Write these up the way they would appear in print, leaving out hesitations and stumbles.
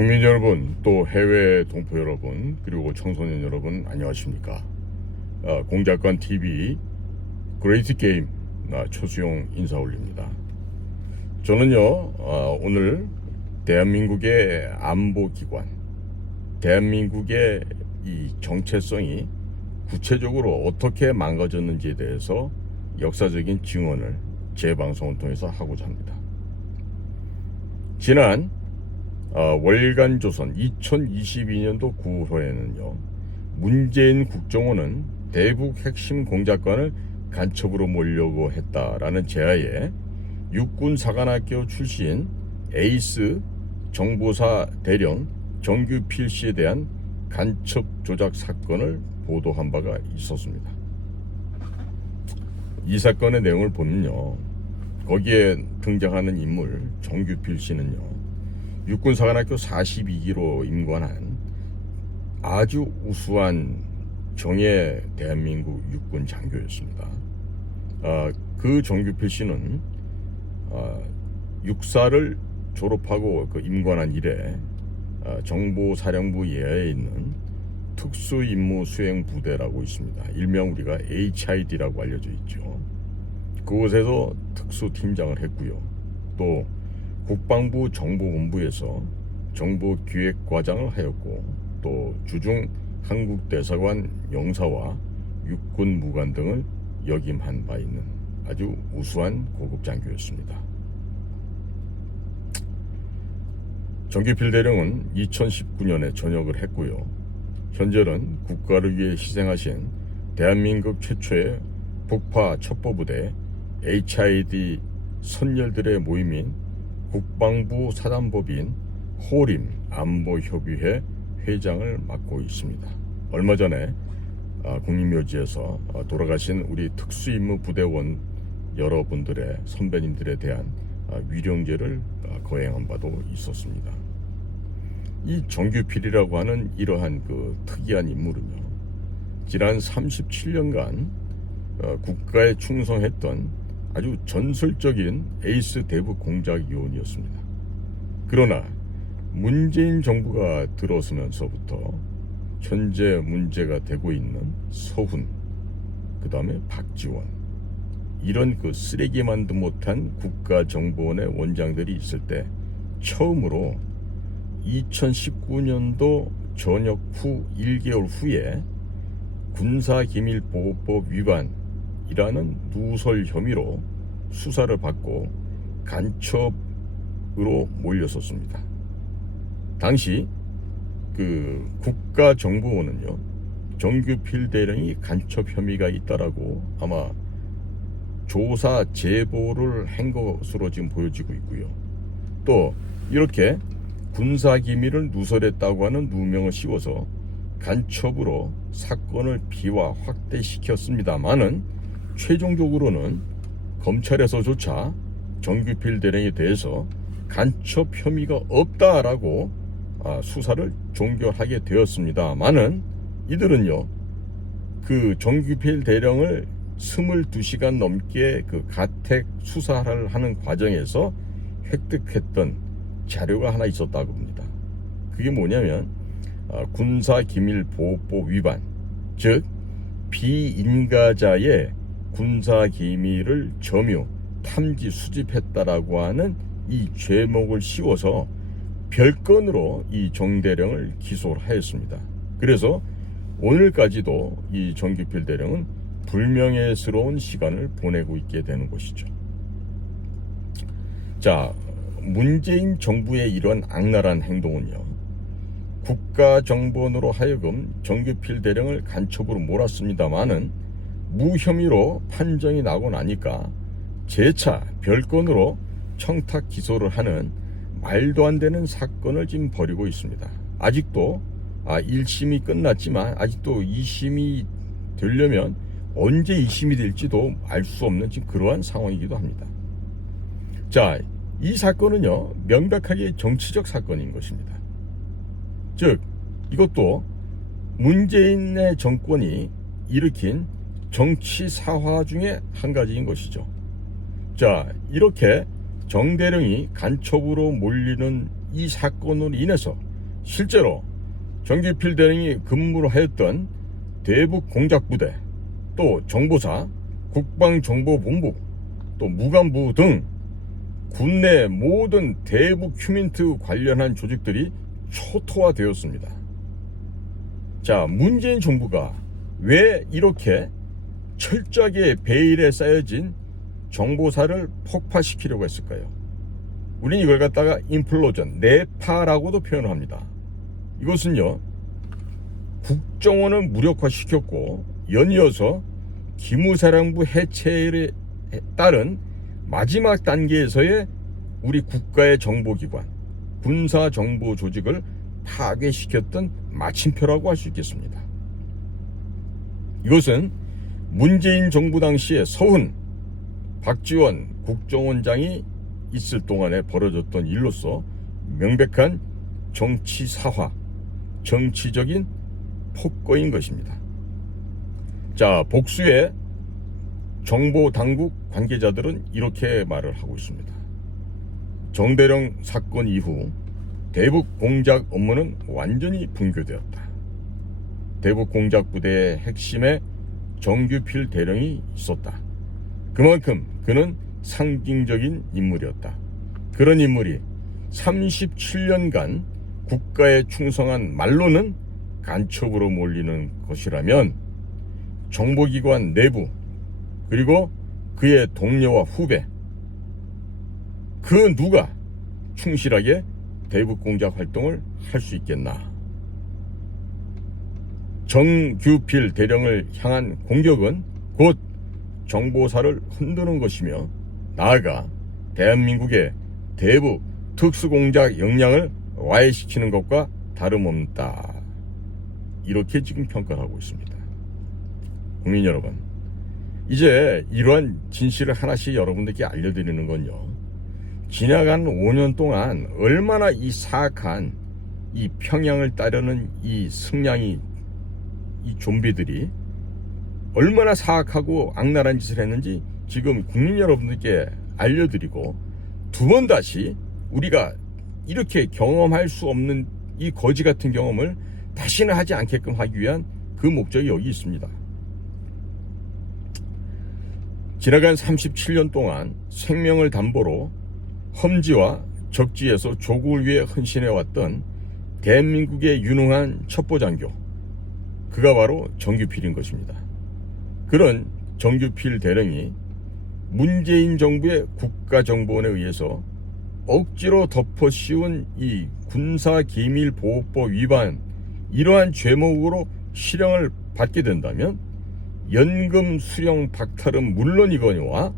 국민 여러분, 또 해외 동포 여러분, 그리고 청소년 여러분, 안녕하십니까? 공작관 TV 그레이트 게임 초수용 인사 올립니다. 저는요, 오늘 대한민국의 안보기관, 대한민국의 이 정체성이 구체적으로 어떻게 망가졌는지에 대해서 역사적인 증언을 제 방송을 통해서 하고자 합니다. 지난 월간조선 2022년도 9월에는요, 문재인 국정원은 대북 핵심 공작관을 간첩으로 몰려고 했다라는 제하에 육군사관학교 출신 에이스 정보사 대령 정규필 씨에 대한 간첩 조작 사건을 보도한 바가 있었습니다. 이 사건의 내용을 보면요, 거기에 등장하는 인물 정규필 씨는요, 육군사관학교 42기로 임관한 아주 우수한 정예 대한민국 육군 장교였습니다. 그 정규필 씨는 육사를 졸업하고 임관한 이래 정보사령부 예하에 있는 특수임무수행부대라고 있습니다. 일명 우리가 HID라고 알려져 있죠. 그곳에서 특수팀장을 했고요. 또 국방부 정보본부에서 정보기획과장을 하였고, 또 주중 한국대사관 영사와 육군무관 등을 역임한 바 있는 아주 우수한 고급 장교였습니다. 정규필 대령은 2019년에 전역을 했고요. 현재는 국가를 위해 희생하신 대한민국 최초의 북파 첩보부대 HID 선열들의 모임인 국방부 사단법인 호림 안보협의회 회장을 맡고 있습니다. 얼마 전에 국립묘지에서 돌아가신 우리 특수임무 부대원 여러분들의 선배님들에 대한 위령제를 거행한 바도 있었습니다. 이 정규필이라고 하는 이러한 그 특이한 인물은요, 지난 37년간 국가에 충성했던 아주 전설적인 에이스 대북 공작 요원이었습니다. 그러나 문재인 정부가 들어서면서부터 현재 문제가 되고 있는 서훈, 그 다음에 박지원, 이런 그 쓰레기만도 못한 국가정보원의 원장들이 있을 때 처음으로 2019년도 전역 후 1개월 후에 군사기밀보호법 위반이라는 누설 혐의로 수사를 받고 간첩으로 몰렸었습니다. 당시 그 국가정보원은요, 정규필 대령이 간첩 혐의가 있다라고 아마 조사 제보를 한 것으로 지금 보여지고 있고요. 또 이렇게 군사기밀을 누설했다고 하는 누명을 씌워서 간첩으로 사건을 비화 확대시켰습니다만은 최종적으로는 검찰에서조차 정규필 대령에 대해서 간첩 혐의가 없다라고 수사를 종결하게 되었습니다만은 이들은요, 그 정규필 대령을 22시간 넘게 그 가택 수사를 하는 과정에서 획득했던 자료가 하나 있었다고 합니다. 그게 뭐냐면 군사기밀보호법 위반, 즉 비인가자의 군사기밀을 점유, 탐지, 수집했다라고 하는 이 죄목을 씌워서 별건으로 이 정대령을 기소를 하였습니다. 그래서 오늘까지도 이 정규필 대령은 불명예스러운 시간을 보내고 있게 되는 것이죠. 자, 문재인 정부의 이런 악랄한 행동은요, 국가정보원으로 하여금 정규필 대령을 간첩으로 몰았습니다마는 무혐의로 판정이 나고 나니까 재차 별건으로 청탁 기소를 하는 말도 안 되는 사건을 지금 벌이고 있습니다. 아직도 1심이 끝났지만 아직도 2심이 되려면 언제 2심이 될지도 알 수 없는 지금 그러한 상황이기도 합니다. 자, 이 사건은요, 명백하게 정치적 사건인 것입니다. 즉 이것도 문재인의 정권이 일으킨 정치 사화 중에 한 가지인 것이죠. 자, 이렇게 정대령이 간첩으로 몰리는 이 사건으로 인해서 실제로 정규필 대령이 근무를 하였던 대북공작부대, 또 정보사, 국방정보본부, 또 무간부 등 군내 모든 대북 휴민트 관련한 조직들이 초토화되었습니다. 자, 문재인 정부가 왜 이렇게 철저하게 베일에 쌓여진 정보사를 폭파시키려고 했을까요? 우린 이걸 갖다가 인플로전, 내파라고도 표현을 합니다. 이것은요, 국정원을 무력화시켰고 연이어서 기무사령부 해체에 따른 마지막 단계에서의 우리 국가의 정보기관, 군사정보조직을 파괴시켰던 마침표라고 할 수 있겠습니다. 이것은 문재인 정부 당시에 서훈, 박지원 국정원장이 있을 동안에 벌어졌던 일로서 명백한 정치사화, 정치적인 폭거인 것입니다. 자, 복수의 정보당국 관계자들은 이렇게 말을 하고 있습니다. 정대령 사건 이후 대북 공작 업무는 완전히 붕괴되었다. 대북 공작 부대의 핵심에 정규필 대령이 있었다. 그만큼 그는 상징적인 인물이었다. 그런 인물이 37년간 국가에 충성한 말로는 간첩으로 몰리는 것이라면 정보기관 내부, 그리고 그의 동료와 후배, 그 누가 충실하게 대북공작 활동을 할 수 있겠나. 정규필 대령을 향한 공격은 곧 정보사를 흔드는 것이며 나아가 대한민국의 대북 특수공작 역량을 와해시키는 것과 다름없다. 이렇게 지금 평가를 하고 있습니다. 국민 여러분, 이제 이러한 진실을 하나씩 여러분들께 알려드리는 건요, 지나간 5년 동안 얼마나 이 사악한 이 평양을 따르는 이 승냥이, 이 좀비들이 얼마나 사악하고 악랄한 짓을 했는지 지금 국민 여러분들께 알려드리고, 두 번 다시 우리가 이렇게 경험할 수 없는 이 거지 같은 경험을 다시는 하지 않게끔 하기 위한 그 목적이 여기 있습니다. 지나간 37년 동안 생명을 담보로 험지와 적지에서 조국을 위해 헌신해왔던 대한민국의 유능한 첩보장교, 그가 바로 정규필인 것입니다. 그런 정규필 대령이 문재인 정부의 국가정보원에 의해서 억지로 덮어씌운 이 군사기밀보호법 위반, 이러한 죄목으로 실형을 받게 된다면 연금 수령 박탈은 물론이거니와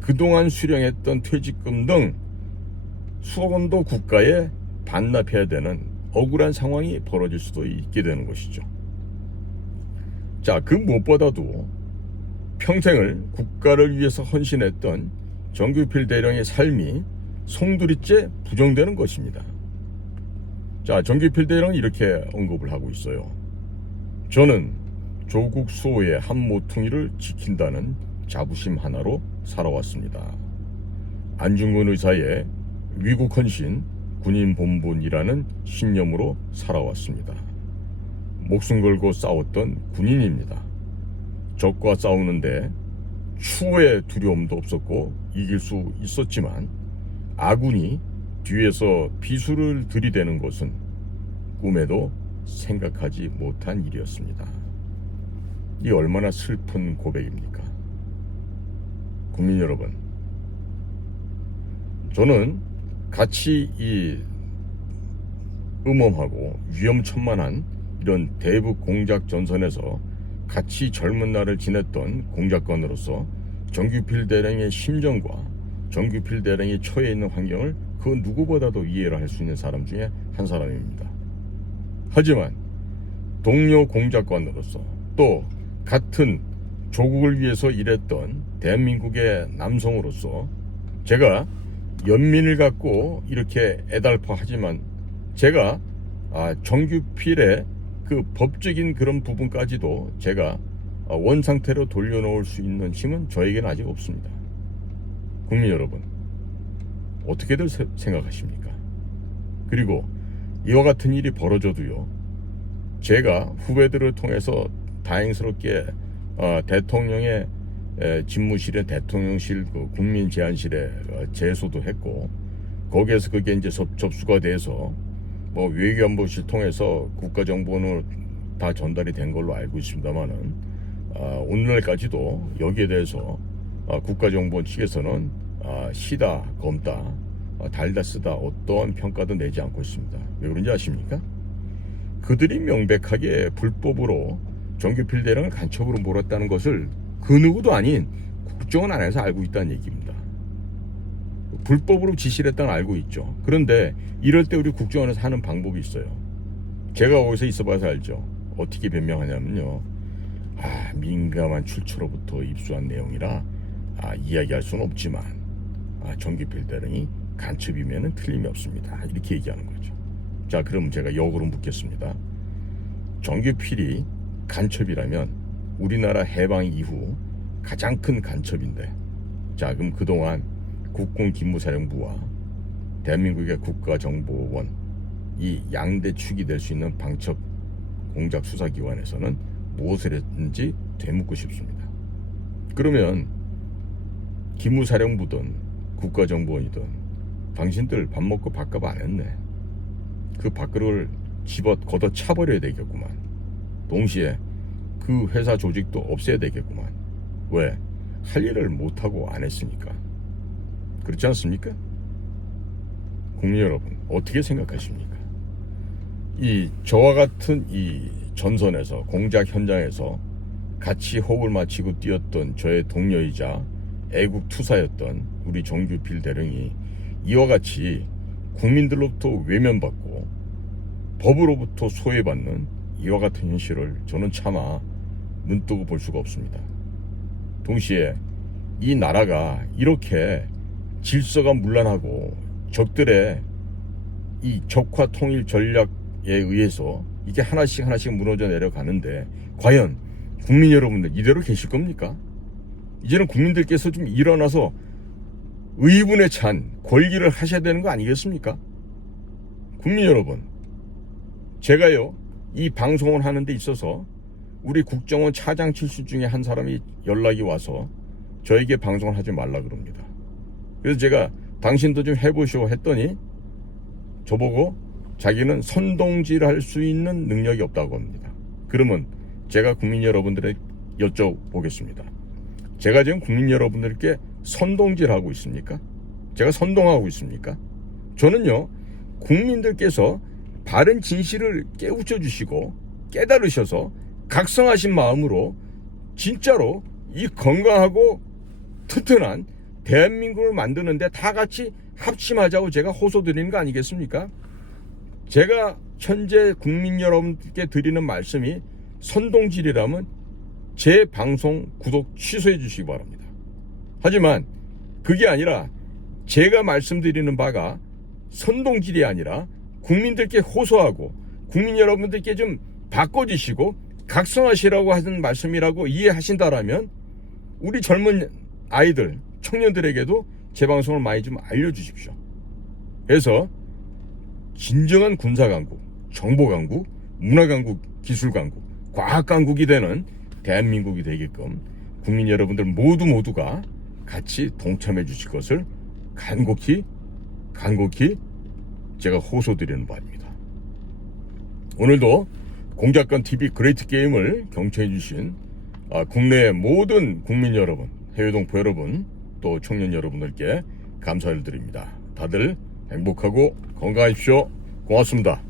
그동안 수령했던 퇴직금 등 수억 원도 국가에 반납해야 되는 억울한 상황이 벌어질 수도 있게 되는 것이죠. 자, 그 무엇보다도 평생을 국가를 위해서 헌신했던 정규필 대령의 삶이 송두리째 부정되는 것입니다. 자, 정규필 대령은 이렇게 언급을 하고 있어요. 저는 조국 수호의 한 모퉁이를 지킨다는 자부심 하나로 살아왔습니다. 안중근 의사의 위국 헌신, 군인 본분이라는 신념으로 살아왔습니다. 목숨 걸고 싸웠던 군인입니다. 적과 싸우는데 추후의 두려움도 없었고 이길 수 있었지만 아군이 뒤에서 비수를 들이대는 것은 꿈에도 생각하지 못한 일이었습니다. 이 얼마나 슬픈 고백입니까? 국민 여러분, 저는 같이 이 음험하고 위험천만한 이런 대북 공작 전선에서 같이 젊은 날을 지냈던 공작관으로서 정규필 대령의 심정과 정규필 대령이 처해 있는 환경을 그 누구보다도 이해를 할 수 있는 사람 중에 한 사람입니다. 하지만 동료 공작관으로서 또 같은 조국을 위해서 일했던 대한민국의 남성으로서 제가 연민을 갖고 이렇게 애달파하지만 제가 정규필의 그 법적인 그런 부분까지도 제가 원상태로 돌려놓을 수 있는 힘은 저에게는 아직 없습니다. 국민 여러분, 어떻게들 생각하십니까? 그리고 이와 같은 일이 벌어져도요, 제가 후배들을 통해서 다행스럽게 대통령의 집무실에 대통령실 그 국민제안실에 제소도 했고, 거기에서 그게 이제 접수가 돼서 뭐 외교안보실 통해서 국가정보원으로 다 전달이 된 걸로 알고 있습니다만은, 오늘날까지도 여기에 대해서 국가정보원 측에서는 시다 검다 달다 쓰다 어떠한 평가도 내지 않고 있습니다. 왜 그런지 아십니까? 그들이 명백하게 불법으로 정규필 대령을 간첩으로 몰았다는 것을 그 누구도 아닌 국정원 안에서 알고 있다는 얘기입니다. 불법으로 지시를 했다는 걸 알고 있죠. 그런데 이럴 때 우리 국정원에서 하는 방법이 있어요. 제가 거기서 있어봐서 알죠. 어떻게 변명하냐면요, 민감한 출처로부터 입수한 내용이라 이야기할 수는 없지만 정규필 대령이 간첩이면 틀림이 없습니다. 이렇게 얘기하는 거죠. 자, 그럼 제가 역으로 묻겠습니다. 정규필이 간첩이라면 우리나라 해방 이후 가장 큰 간첩인데, 자, 그럼 그동안 국군기무사령부와 대한민국의 국가정보원, 이 양대 축이 될 수 있는 방첩 공작 수사기관에서는 무엇을 했는지 되묻고 싶습니다. 그러면 기무사령부든 국가정보원이든 당신들 밥 먹고 밥값 안 했네. 그 밥그릇을 걷어 차버려야 되겠구만. 동시에 그 회사 조직도 없애야 되겠구만. 왜? 할 일을 못하고 안 했으니까. 그렇지 않습니까? 국민 여러분, 어떻게 생각하십니까? 이 저와 같은 이 전선에서, 공작 현장에서 같이 호흡을 맞추고 뛰었던 저의 동료이자 애국 투사였던 우리 정규필 대령이 이와 같이 국민들로부터 외면받고 법으로부터 소외받는 이와 같은 현실을 저는 차마 눈뜨고 볼 수가 없습니다. 동시에 이 나라가 이렇게 질서가 문란하고 적들의 이 적화 통일 전략에 의해서 이게 하나씩 무너져 내려가는데, 과연 국민 여러분들 이대로 계실 겁니까? 이제는 국민들께서 좀 일어나서 의분에 찬 권리를 하셔야 되는 거 아니겠습니까? 국민 여러분, 제가요, 이 방송을 하는 데 있어서 우리 국정원 차장 출신 중에 한 사람이 연락이 와서 저에게 방송을 하지 말라 그럽니다. 그래서 제가 당신도 좀 해보시오 했더니 저보고 자기는 선동질 할 수 있는 능력이 없다고 합니다. 그러면 제가 국민 여러분들에게 여쭤보겠습니다. 제가 지금 국민 여러분들께 선동질하고 있습니까? 제가 선동하고 있습니까? 저는요, 국민들께서 바른 진실을 깨우쳐 주시고 깨달으셔서 각성하신 마음으로 진짜로 이 건강하고 튼튼한 대한민국을 만드는데 다 같이 합심하자고 제가 호소드리는 거 아니겠습니까? 제가 현재 국민 여러분께 드리는 말씀이 선동질이라면 제 방송 구독 취소해 주시기 바랍니다. 하지만 그게 아니라 제가 말씀드리는 바가 선동질이 아니라 국민들께 호소하고 국민 여러분들께 좀 바꿔주시고 각성하시라고 하는 말씀이라고 이해하신다라면 우리 젊은 아이들, 청년들에게도 제 방송을 많이 좀 알려주십시오. 그래서 진정한 군사강국, 정보강국, 문화강국, 기술강국, 과학강국이 되는 대한민국이 되게끔 국민 여러분들 모두가 같이 동참해 주실 것을 간곡히 제가 호소드리는 바입니다. 오늘도 공작권 TV 그레이트 게임을 경청해 주신 국내의 모든 국민 여러분, 해외 동포 여러분, 또 청년 여러분들께 감사를 드립니다. 다들 행복하고 건강하십시오. 고맙습니다.